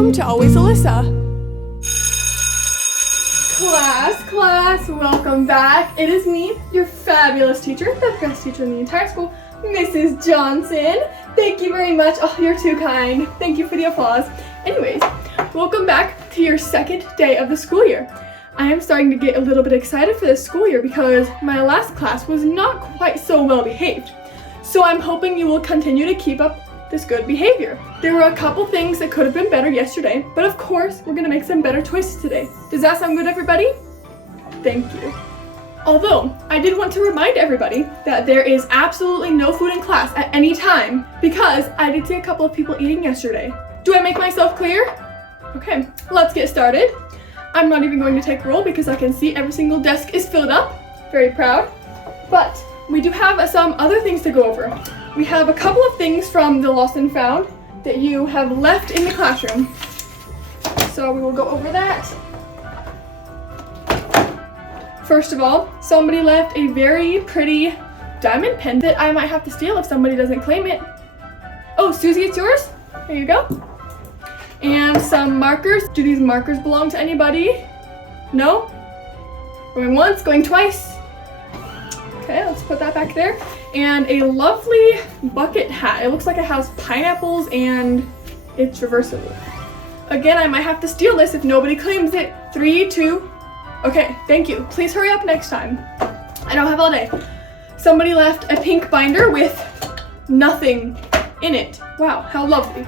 welcome to Always Alyssa. Class, welcome back. It is me, your fabulous teacher, the best teacher in the entire school, Mrs. Johnson. Thank you very much. Oh, you're too kind. Thank you for the applause. Anyways, welcome back to your second day of the school year. I am starting to get a little bit excited for this school year because my last class was not quite so well behaved. So I'm hoping you will continue to keep up this good behavior. There were a couple things that could have been better yesterday, but of course, we're gonna make some better choices today. Does that sound good, everybody? Thank you. Although, I did want to remind everybody that there is absolutely no food in class at any time because I did see a couple of people eating yesterday. Do I make myself clear? Okay, let's get started. I'm not even going to take roll because I can see every single desk is filled up. Very proud. But we do have some other things to go over. We have a couple of things from the Lost and Found that you have left in the classroom. So we will go over that. First of all, somebody left a very pretty diamond pen that I might have to steal if somebody doesn't claim it. Oh, Susie, it's yours? There you go. And some markers. Do these markers belong to anybody? No? Going once, going twice. Okay, let's put that back there. And a lovely bucket hat. It looks like it has pineapples and it's reversible. Again, I might have to steal this if nobody claims it. 3, 2. Okay, thank you. Please hurry up next time. I don't have all day. Somebody left a pink binder with nothing in it. Wow, how lovely.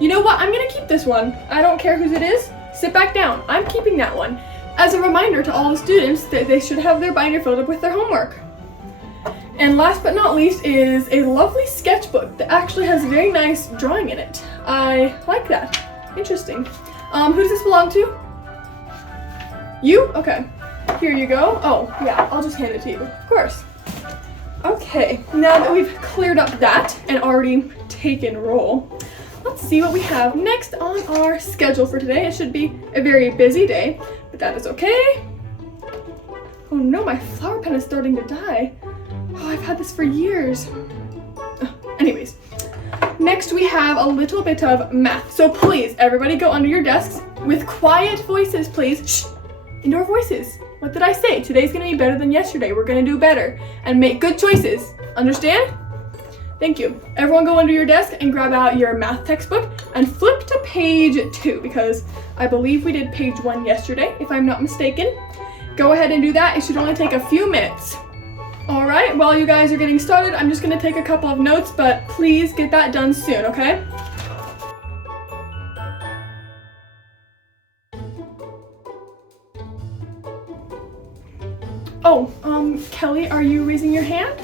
You know what? I'm gonna keep this one. I don't care whose it is. Sit back down. I'm keeping that one as a reminder to all the students that they should have their binder filled up with their homework. And last but not least is a lovely sketchbook that actually has a very nice drawing in it. I like that. Interesting. Who does this belong to? You? Okay. Here you go. Oh, yeah, I'll just hand it to you. Of course. Okay, now that we've cleared up that and already taken roll, let's see what we have next on our schedule for today. It should be a very busy day, but that is okay. Oh no, my flower pen is starting to die. Oh, I've had this for years. Anyways, next we have a little bit of math. So please, everybody go under your desks with quiet voices, please. Shh, indoor voices. What did I say? Today's gonna be better than yesterday. We're gonna do better and make good choices. Understand? Thank you. Everyone go under your desk and grab out your math textbook and flip to page 2 because I believe we did page 1 yesterday, if I'm not mistaken. Go ahead and do that. It should only take a few minutes. All right, while you guys are getting started, I'm just gonna take a couple of notes, but please get that done soon, okay? Oh, Kelly, are you raising your hand?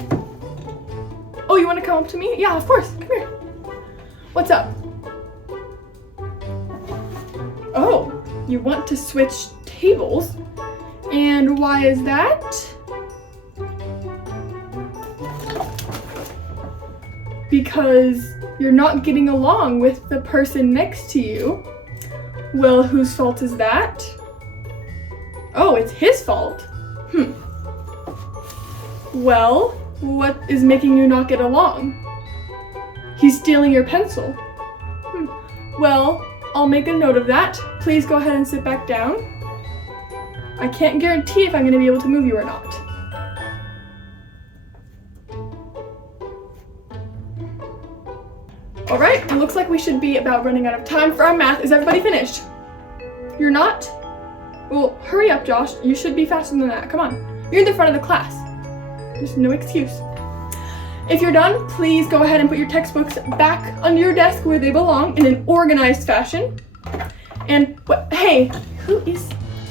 Oh, you want to come up to me? Yeah, of course. Come here. What's up? Oh, you want to switch tables? And why is that? Because you're not getting along with the person next to you. Well, whose fault is that? Oh, it's his fault. Well, what is making you not get along? He's stealing your pencil. Well, I'll make a note of that. Please go ahead and sit back down. I can't guarantee if I'm going to be able to move you or not. All right, it looks like we should be about running out of time for our math. Is everybody finished? You're not? Well, hurry up, Josh. You should be faster than that. Come on. You're in the front of the class. There's no excuse. If you're done, please go ahead and put your textbooks back under your desk where they belong in an organized fashion. And, hey, who is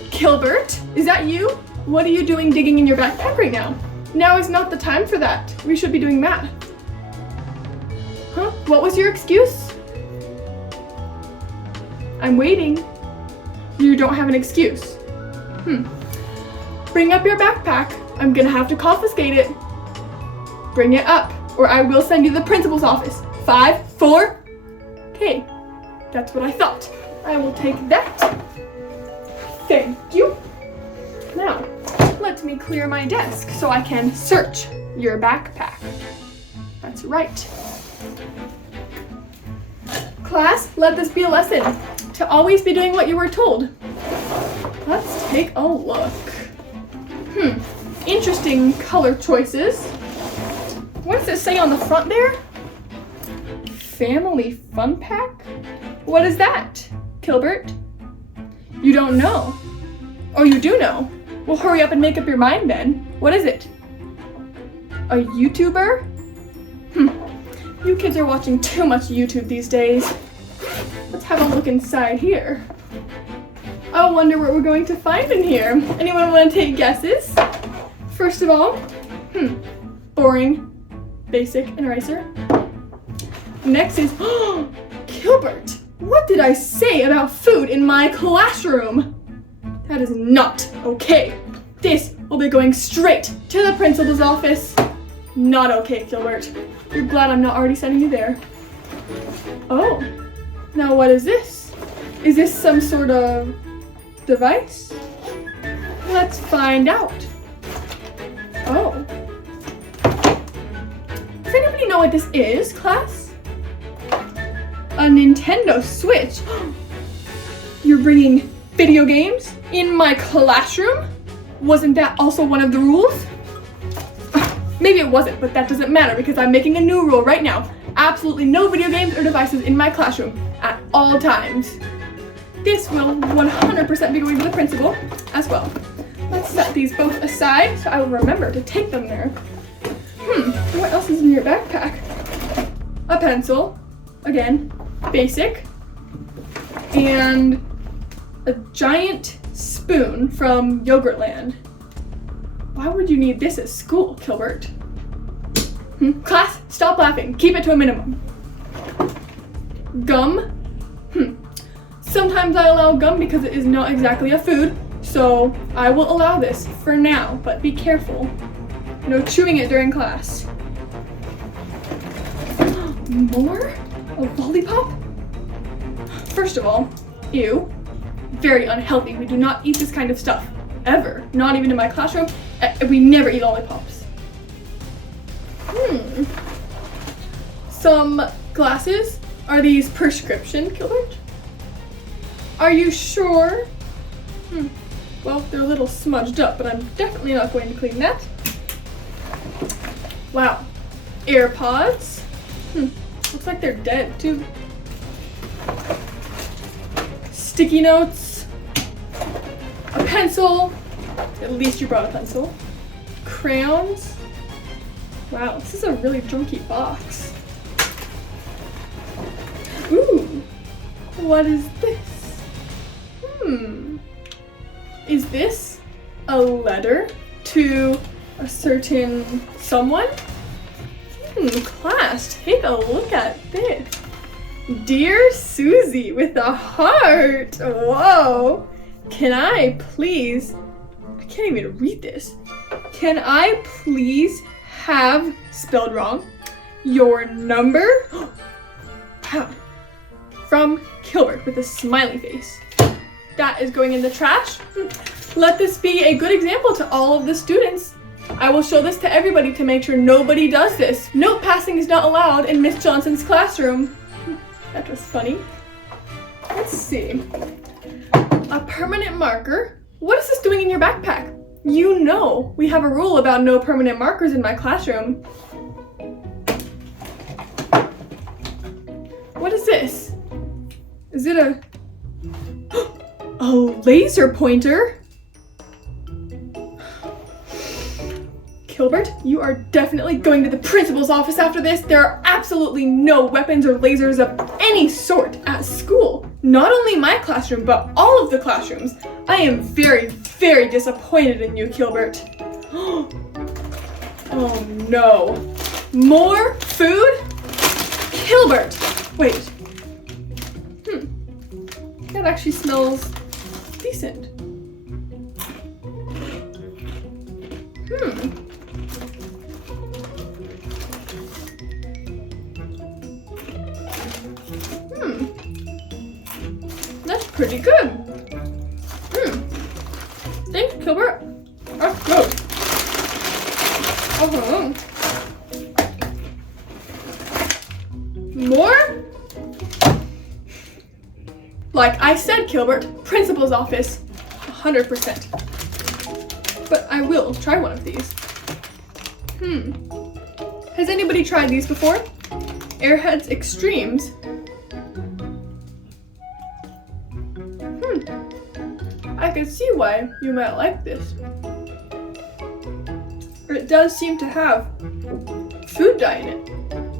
Gilbert? Is that you? What are you doing digging in your backpack right now? Now is not the time for that. We should be doing math. Huh? What was your excuse? I'm waiting. You don't have an excuse. Bring up your backpack. I'm gonna have to confiscate it. Bring it up, or I will send you to the principal's office. 5, 4. Okay, that's what I thought. I will take that. Thank you. Now, let me clear my desk so I can search your backpack. That's right. Class, let this be a lesson. to always be doing what you were told. Let's take a look. Interesting color choices. What does it say on the front there? Family Fun Pack? What is that, Gilbert? You don't know. Oh, you do know. Well, hurry up and make up your mind then. What is it? A YouTuber? You kids are watching too much YouTube these days. Let's have a look inside here. I wonder what we're going to find in here. Anyone want to take guesses? First of all, boring, basic, and eraser. Next is, Gilbert, what did I say about food in my classroom? That is not okay. This will be going straight to the principal's office. Not okay, Gilbert. You're glad I'm not already sending you there. Oh, now what is this? Is this some sort of device? Let's find out. Oh. Does anybody know what this is, class? A Nintendo Switch. You're bringing video games in my classroom? Wasn't that also one of the rules? Maybe it wasn't, but that doesn't matter because I'm making a new rule right now. Absolutely no video games or devices in my classroom at all times. This will 100% be going to the principal as well. Let's set these both aside so I will remember to take them there. What else is in your backpack? A pencil, again, basic, and a giant spoon from Yogurtland. Why would you need this at school, Gilbert? Class, stop laughing. Keep it to a minimum. Gum. Sometimes I allow gum because it is not exactly a food, so I will allow this for now, but be careful. No chewing it during class. More? A lollipop? First of all, ew. Very unhealthy. We do not eat this kind of stuff. Ever. Not even in my classroom. We never eat lollipops. Some glasses. Are these prescription, Gilbert? Are you sure? Well, they're a little smudged up, but I'm definitely not going to clean that. Wow. AirPods. Looks like they're dead, too. Sticky notes. A pencil. At least you brought a pencil. Crayons. Wow, this is a really junky box. Ooh. What is this? Is this a letter to a certain someone? Class, take a look at this. Dear Susie with a heart. Whoa. Can I please, I can't even read this. Can I please have, spelled wrong, your number? From Gilbert with a smiley face. That is going in the trash. Let this be a good example to all of the students. I will show this to everybody to make sure nobody does this. Note passing is not allowed in Miss Johnson's classroom. That was funny. Let's see. A permanent marker. What is this doing in your backpack? You know we have a rule about no permanent markers in my classroom. What is this? Is it a laser pointer? Gilbert, you are definitely going to the principal's office after this. There are absolutely no weapons or lasers of any sort at school. Not only my classroom, but all of the classrooms. I am very, very disappointed in you, Gilbert. Oh no. More food? Gilbert! Wait. That actually smells decent. That's pretty good. Thanks, Gilbert. That's good. More? Like I said, Gilbert, principal's office, 100%. But I will try one of these. Has anybody tried these before? Airheads Extremes. I can see why you might like this. It does seem to have food dye in it,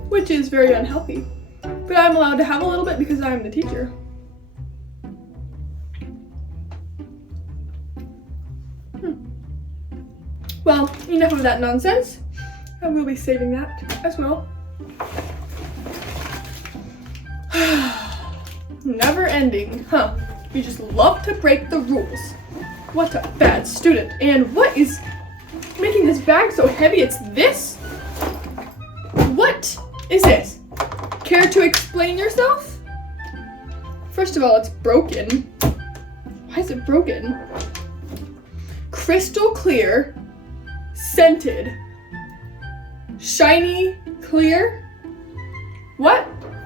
which is very unhealthy. But I'm allowed to have a little bit because I'm the teacher. Well, enough of that nonsense. I will be saving that as well. Never ending, huh? You just love to break the rules. What a bad student. And what is making this bag so heavy? It's this? What is this? Care to explain yourself? First of all, it's broken. Why is it broken? Crystal clear, scented, shiny, clear. What?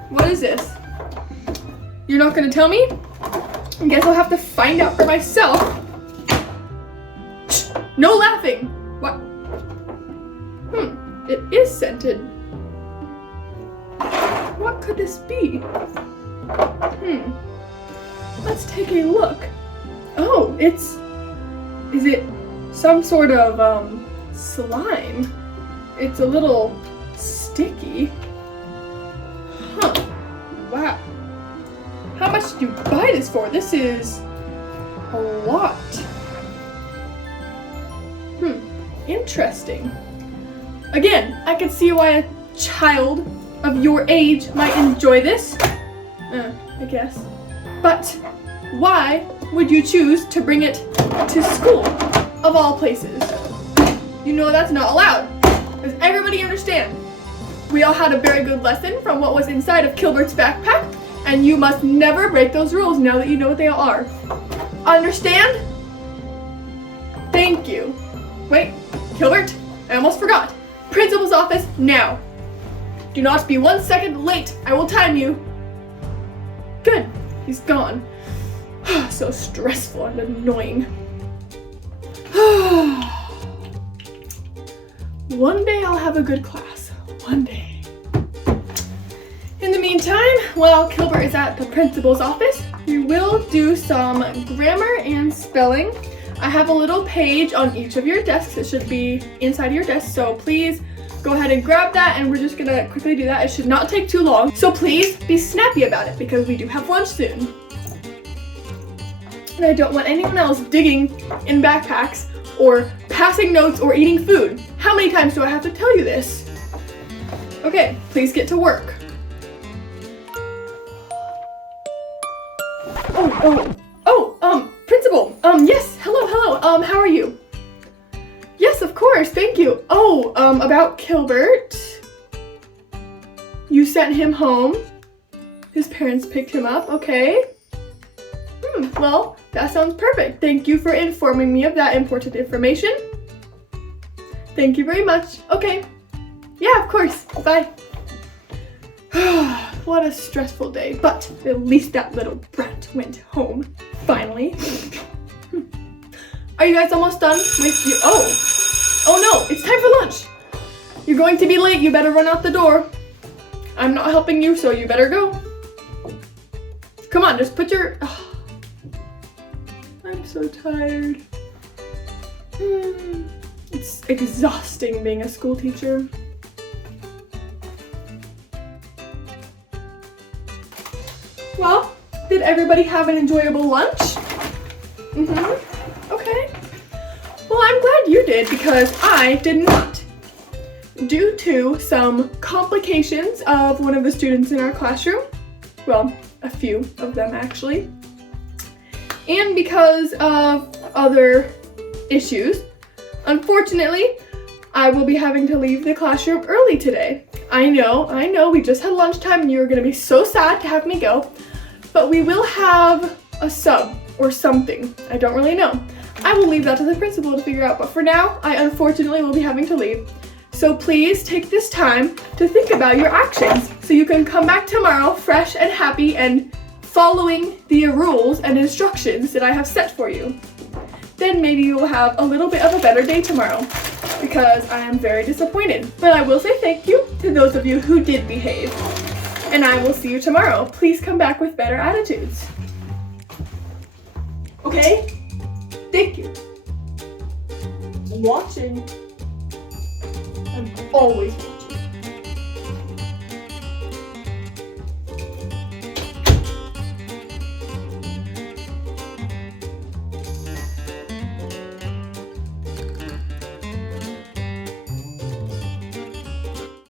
What is this? You're not gonna tell me? I guess I'll have to find out for myself. Shh, no laughing. What? It is scented. What could this be? Let's take a look. Oh, is it some sort of slime? It's a little sticky. Huh, wow. How much did you buy this for? This is a lot. Interesting. Again, I can see why a child of your age might enjoy this. I guess. But why would you choose to bring it to school, of all places? You know that's not allowed. Does everybody understand? We all had a very good lesson from what was inside of Gilbert's backpack, and you must never break those rules now that you know what they all are. Understand? Thank you. Wait, Gilbert, I almost forgot. Principal's office now. Do not be 1 second late. I will time you. Good, he's gone. So stressful and annoying. One day I'll have a good class. One day. In the meantime, while Gilbert is at the principal's office, we will do some grammar and spelling. I have a little page on each of your desks. It should be inside your desk, so please go ahead and grab that, and we're just gonna quickly do that. It should not take too long, so please be snappy about it because we do have lunch soon. And I don't want anyone else digging in backpacks or passing notes or eating food. How many times do I have to tell you this? Okay, please get to work. Principal, yes, hello, how are you? Yes, of course, thank you. Oh, about Gilbert. You sent him home. His parents picked him up, okay. Well, that sounds perfect. Thank you for informing me of that important information. Thank you very much. Okay. Yeah, of course, bye. What a stressful day, but at least that little brat went home, finally. Are you guys almost done with your, oh no, it's time for lunch. You're going to be late, you better run out the door. I'm not helping you, so you better go. Come on, just put your, I'm so tired. It's exhausting being a school teacher. Well, did everybody have an enjoyable lunch? Okay. Well, I'm glad you did because I did not. Due to some complications of one of the students in our classroom, well, a few of them actually, and because of other issues, unfortunately, I will be having to leave the classroom early today. I know, we just had lunchtime and you were gonna be so sad to have me go, but we will have a sub or something. I don't really know. I will leave that to the principal to figure out, but for now, I unfortunately will be having to leave. So please take this time to think about your actions so you can come back tomorrow fresh and happy and following the rules and instructions that I have set for you, then maybe you will have a little bit of a better day tomorrow, because I am very disappointed. But I will say thank you to those of you who did behave, and I will see you tomorrow. Please come back with better attitudes. Okay? Thank you. I'm watching. I'm always watching.